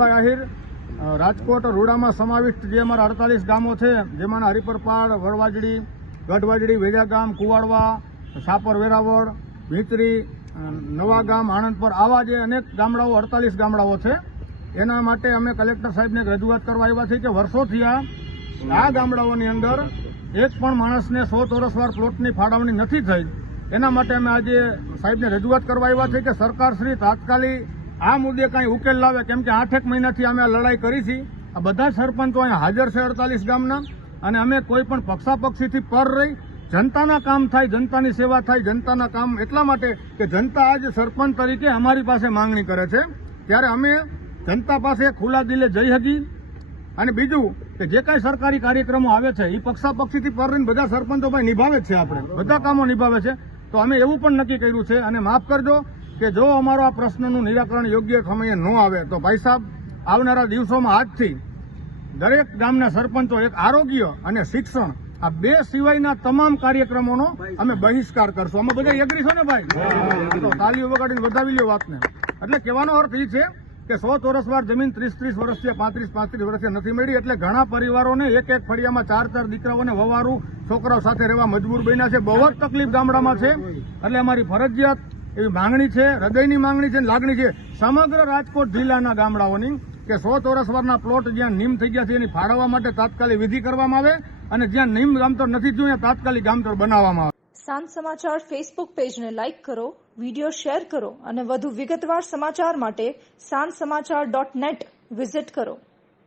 આહિર રાજકોટ રૂડામાં સમાવિષ્ટ જે અમારા 48 ગામો છે, જેમાં હરિપરપાડ, વરવાજડી, ગઢવાજડી, વેજાગામ, કુવાડવા, સાપર, વેરાવળ, ભીતરી, નવા ગામ, આણંદપર, આવા જે અનેક ગામડાઓ 48 ગામડાઓ છે. એના માટે અમે કલેક્ટર સાહેબને એક રજૂઆત કરવા આવ્યા છીએ કે વર્ષોથી આ ગામડાઓની અંદર એક પણ માણસને 100 ચોરસવાર પ્લોટની ફાળવણી નથી થઈ. એના માટે અમે આજે સાહેબને રજૂઆત કરવા આવ્યા છીએ કે સરકારશ્રી તાત્કાલિક આ મુદ્દે કંઈ ઉકેલ લાવે, કેમ કે 8 મહિનાથી અમે આ લડાઈ કરી છે. આ બધા સરપંચો અહીંયા હાજર છે 48 ગામના, અને અમે કોઈ પણ પક્ષાપક્ષીથી પર રહી જનતાના કામ થાય, જનતાની સેવા થાય, જનતાના કામ એટલા માટે કે જનતા આજ સરપંચ તરીકે અમારી પાસે માંગણી કરે છે, ત્યારે અમે જનતા પાસે ખુલ્લા દિલે જઈ હકી. અને બીજું કે જે કાંઈ સરકારી કાર્યક્રમો આવે છે એ પક્ષાપક્ષીથી પર રહીને બધા સરપંચો ભાઈ નિભાવે છે, આપણે બધા કામો નિભાવે છે. તો અમે એવું પણ નક્કી કર્યું છે, અને માફ કરજો કે જો અમારો આ પ્રશ્નનું નિરાકરણ યોગ્ય સમયે ન આવે તો ભાઈ સાહેબ આવનારા દિવસોમાં આજથી દરેક ગામના સરપંચો એક આરોગ્ય અને શિક્ષણ આ બે સિવાયના તમામ કાર્યક્રમોનો અમે બહિષ્કાર કરશું. અમે બધા એગ્રી છો ને ભાઈ? તો તાલીઓ વગાડીને વધાવી લ્યો વાતને. એટલે કહેવાનો અર્થ એ છે કે 100 ચોરસવાર જમીન 30 વર્ષથી 35 વર્ષથી નથી મળી, એટલે ઘણા પરિવારોને એક ફળિયામાં 4 દીકરાઓને વવારું છોકરાઓ સાથે રહેવા મજબૂર બન્યા છે. બહુ જ તકલીફ ગામડામાં છે. એટલે અમારી ફરજિયાત એવી માંગણી છે, હૃદયની માંગણી છે, લાગણી છે સમગ્ર રાજકોટ જિલ્લાના ગામડાઓની કે 100 ચોરસવારના પ્લોટ જ્યાં નિમ થઈ ગયા છે એની ફાળવવા માટે તાત્કાલિક વિધિ કરવામાં આવે, અને જ્યાં નિમ ગામતળ નથી થયું ત્યાં તાત્કાલિક ગામતળ બનાવવામાં આવે. સાંજ સમાચાર ફેસબુક પેજને લાઇક કરો, વિડીયો શેર કરો અને વધુ વિગતવાર સમાચાર માટે sanssamachar.net વિઝિટ કરો.